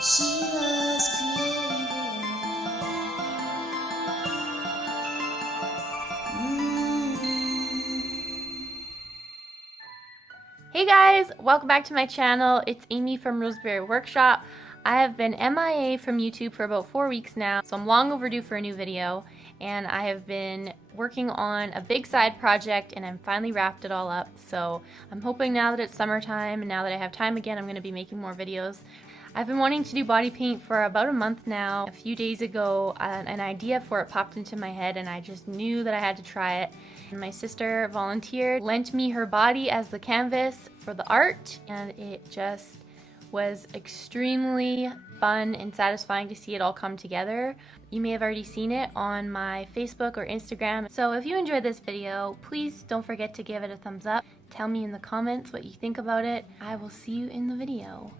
She was created. Hey guys, welcome back to my channel. It's Amy from Roseberry Workshop. I have been MIA from YouTube for about 4 weeks now, so I'm long overdue for a new video, and I have been working on a big side project and I'm finally wrapped it all up. So I'm hoping now that it's summertime and now that I have time again, I'm going to be making more videos. I've been wanting to do body paint for about a month now. A few days ago, an idea for it popped into my head and I just knew that I had to try it. And my sister volunteered, lent me her body as the canvas for the art, and it just was extremely fun and satisfying to see it all come together. You may have already seen it on my Facebook or Instagram. So if you enjoyed this video, please don't forget to give it a thumbs up. Tell me in the comments what you think about it. I will see you in the video.